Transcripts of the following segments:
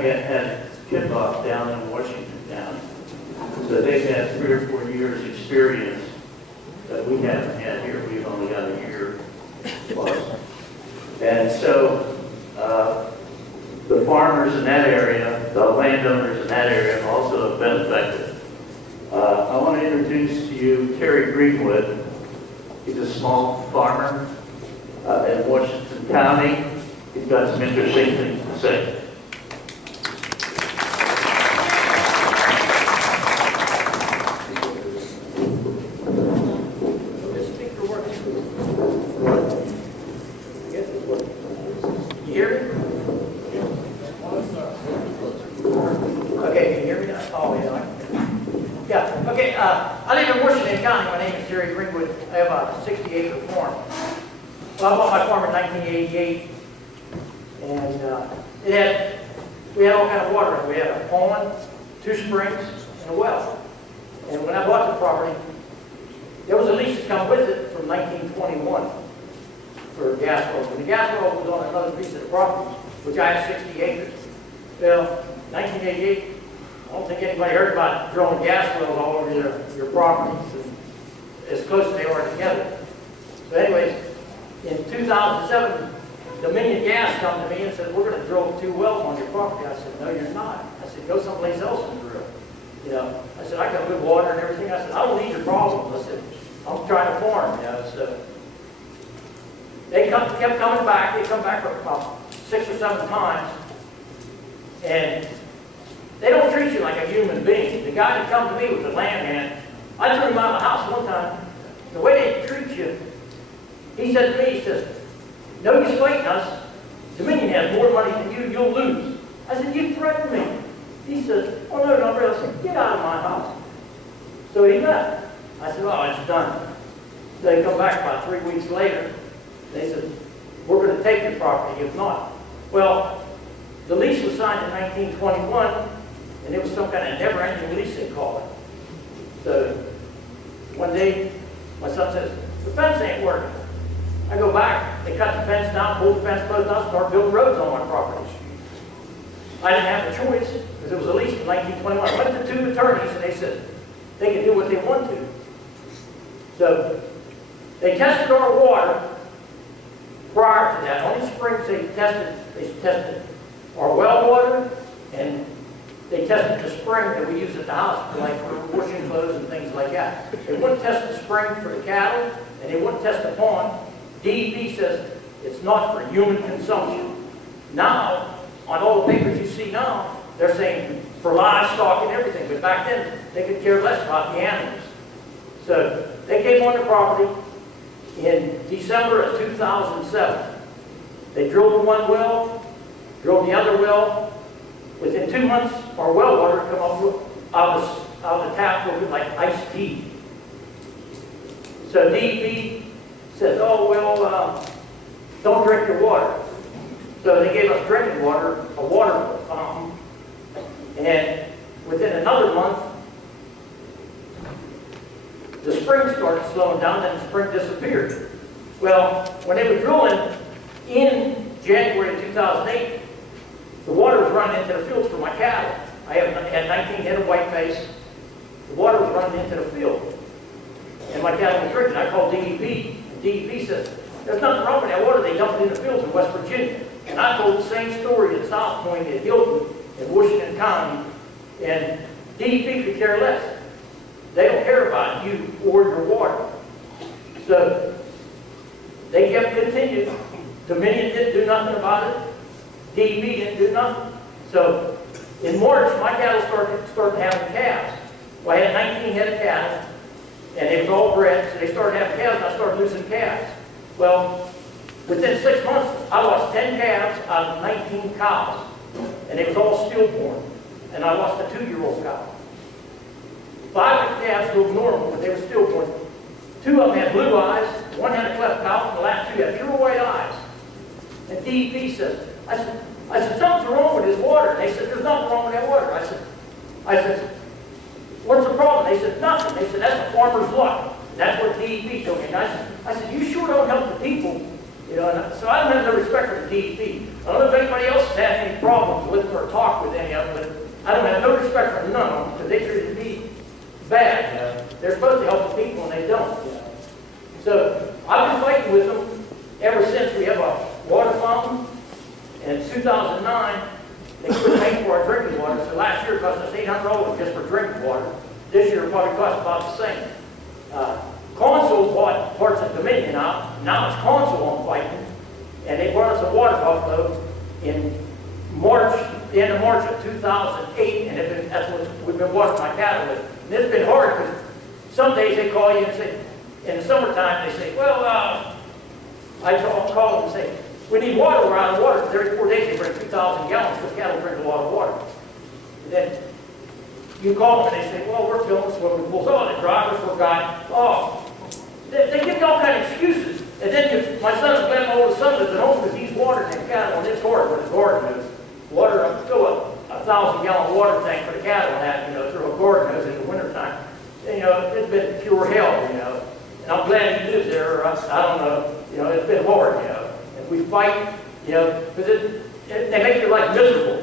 County had kickoff down in Washington County. So they've had 3 or 4 years experience that we haven't had here. We've only got a year plus. And so the farmers in that area, the landowners in that area also have been affected. I want to introduce to you Terry Greenwood. He's a small farmer in Washington County. He's got some interesting things to say. I live in Washington County. My name is Terry Greenwood. I have a 60-acre farm. Well, I bought my farm in 1988, and we had all kind of water. We had a pond, 2 springs, and a well. And when I bought the property, there was a lease that come with it from 1921 for gas wells. And the gas well was on another piece of the property, which I had 60 acres. Well, 1988. I don't think anybody heard about drilling gas wells all over your properties and as close as they are together. So anyways, in 2007, Dominion Gas come to me and said, we're going to drill 2 wells on your property. I said, no, you're not. I said, go someplace else and drill. You know, I said, I got good water and everything. I said, I don't need your problems. I said, I'm trying to farm, you know. So they kept coming back. They come back for about 6 or 7 times. And they don't treat you like a human being. The guy that come to me was a landman. I threw him out of the house one time. The way they treat you, he said to me, he says, no use fighting us. Dominion has more money than you, you'll lose. I said, you threatened me. He says, oh no, no, really. I said, get out of my house. So he left. I said, oh, it's done. They come back about 3 weeks later. They said, we're going to take your property, if not. Well, the lease was signed in 1921. And it was some kind of never-ending lease, they call it. So one day, my son says, the fence ain't working. I go back, they cut the fence down, pulled the fence post out, start building roads on my property. I didn't have a choice, because it was a lease in 1921. I went to 2 attorneys, and they said they could do what they want to. So they tested our water prior to that. On these springs, they tested our well water, and they tested the spring that we use at the house, like for washing clothes and things like that. They wouldn't test the spring for the cattle, and they wouldn't test the pond. DEP says it's not for human consumption. Now, on all the papers you see now, they're saying for livestock and everything, but back then, they could care less about the animals. So they came on the property in December of 2007. They drilled 1 well, drilled the other well. Within 2 months, our well water come up out of the tap looking like iced tea. So DEP says, oh, well, don't drink your water. So they gave us drinking water, a water fountain, and within another month, the spring started slowing down, and the spring disappeared. Well, when they were drilling in January of 2008, the water was running into the fields for my cattle. I had 19 head of whiteface. The water was running into the field. And my cattle were drinking. I called DEP. And DEP says, there's nothing wrong with that water. They dumped it in the fields in West Virginia. And I told the same story at South Point, at Hilton, in Washington County. And DEP could care less. They don't care about you or your water. So they kept continuing. Dominion didn't do nothing about it. DEP didn't do nothing. So in March, my cattle started having calves. Well, I had 19 head of cattle, and they was all bred, so they started having calves, and I started losing calves. Well, within 6 months, I lost 10 calves out of 19 cows, and they was all stillborn, and I lost a 2-year-old cow. 5 of the calves looked normal, but they were stillborn. 2 of them had blue eyes, 1 had a cleft palate, and the last 2 had pure white eyes. And DEP says, I said, something's wrong with his water. And they said, there's nothing wrong with that water. I said, what's the problem? They said, nothing. They said, that's a farmer's luck. That's what DEP told me. And I said, you sure don't help the people You know, and so I don't have no respect for the DEP. I don't know if anybody else has had any problems with them or talked with any of them, but I don't have no respect for none of them because they treated me bad. You know? They're supposed to help the people and they don't. You know? So I've been fighting with them ever since we have a water fountain. And in 2009, they quit paying for our drinking water. So last year it cost us $800 just for drinking water. This year it probably cost about the same. Consul bought parts of Dominion out. Now it's Consul I'm fighting. And they brought us a water buffalo in March, the end of March of 2008. And that's what we've been watering my cattle with. And it's been hard because some days they call you and say, in the summertime, they say, well, I call them and say, we need water, we're out of water. Every 4 days they bring 2,000 gallons because cattle drink a lot of water. And then you call them and they say, well, we're filling swimming pools. Oh, the driver forgot. Oh, they give you all kind of excuses. And then my son's been my son lives at home because he's watering his cattle and it's hard when his garden is. Water up, fill up a 1,000-gallon water tank for the cattle and that, you know, through a garden hose in the wintertime. And, you know, it's been pure hell, you know. And I'm glad he lives there, or else, I don't know, you know, it's been hard, you know. We fight, you know, because they make your life miserable,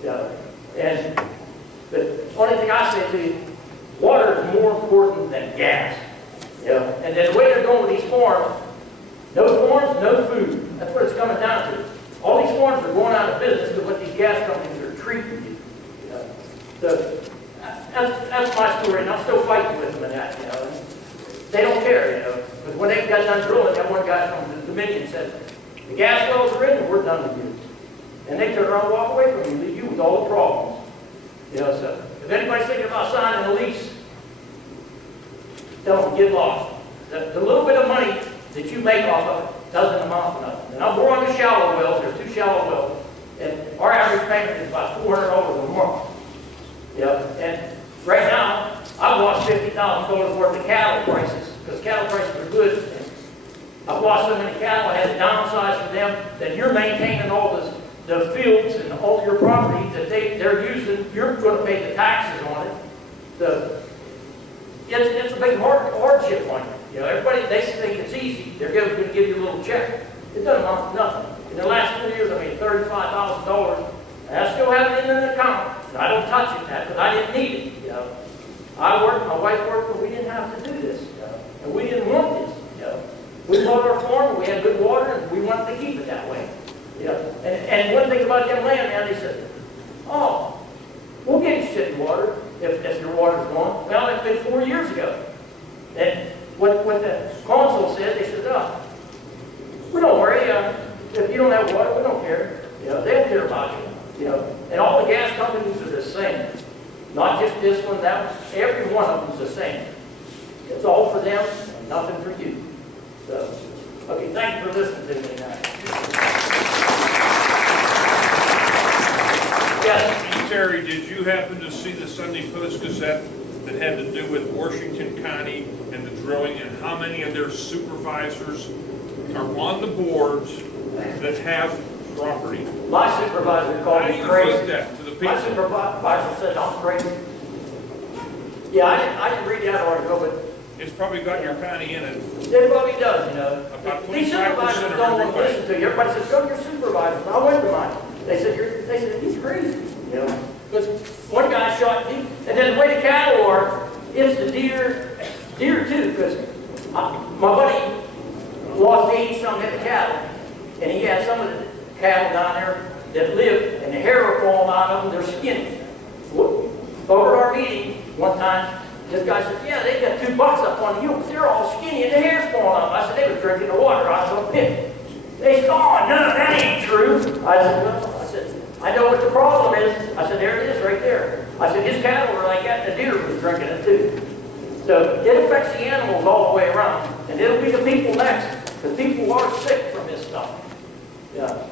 you know. And the only thing I say to you, water is more important than gas, you know. And then the way they're going with these farms, no farms, no food. That's what it's coming down to. All these farms are going out of business because what these gas companies are treating you. You know? So that's my story, and I'm still fighting with them in that, you know. And they don't care, you know. Because when they got done drilling, that one guy from the Dominion said, the gas wells are in and we're done with you. And they turn around and walk away from you, leave you with all the problems. You know, so if anybody's thinking about signing a lease, tell them get lost. The little bit of money that you make off of it doesn't amount to nothing. And I'm more on the shallow wells, there's 2 shallow wells. And our average payment is about $400 a month. You know, and right now, I've lost $50,000 worth of cattle prices, because cattle prices are good. I've lost so many cattle, I had to downsize for them, that you're maintaining all the fields and all your property that they're using, you're going to pay the taxes on it. So it's a big hardship on you. You know, everybody, they think it's easy. They're going to give you a little check. It doesn't amount to nothing. In the last 4 years, I made $35,000, and I still have it in an account. And I don't touch it because I didn't need it. You know, I worked, my wife worked, but we didn't have to do this. You know? And we didn't want this. You know? We bought our farm, we had good water, and we wanted to keep it that way. You know? And one thing about them land, man, they said, oh, we'll get you city water if your water's gone. Well, it's been 4 years ago. And what the consul said, they said, oh, we don't worry. If you don't have water, we don't care. You know, they don't care about you. You know, and all the gas companies are the same. Not just this one, that one. Every one of them's the same. It's all for them and nothing for you. So, okay, thank you for listening to me now. Yes. Terry, did you happen to see the Sunday Post Gazette that had to do with Washington County and the drilling, and how many of their supervisors are on the boards that have property? My supervisor called me crazy. How do you put that to the people? My supervisor said I'm crazy. Yeah, I didn't read that article, but It's probably got your county in it. it probably does, you know. About These 25% supervisors of don't want to everybody. listen to you. Everybody says, go to your supervisor. I went to mine. They said, he's crazy, you know. Because one guy shot me, and then the way the cattle are, it's the deer too, because my buddy lost 80-some head of cattle, and he had some of the cattle down there that live, and the hair are falling out of them, they're skinny. Over at our meeting one time, this guy said, yeah, they got 2 bucks up on the yoke, they're all skinny and the hair's falling out. I said, they were drinking the water out of a pit. They said, oh, no, that ain't true. I said, well, I know what the problem is. I said, there it is right there. I said, his cattle were like that, and the deer was drinking it too. So it affects the animals all the way around, and it'll be the people next, because people are sick from this stuff. Yeah.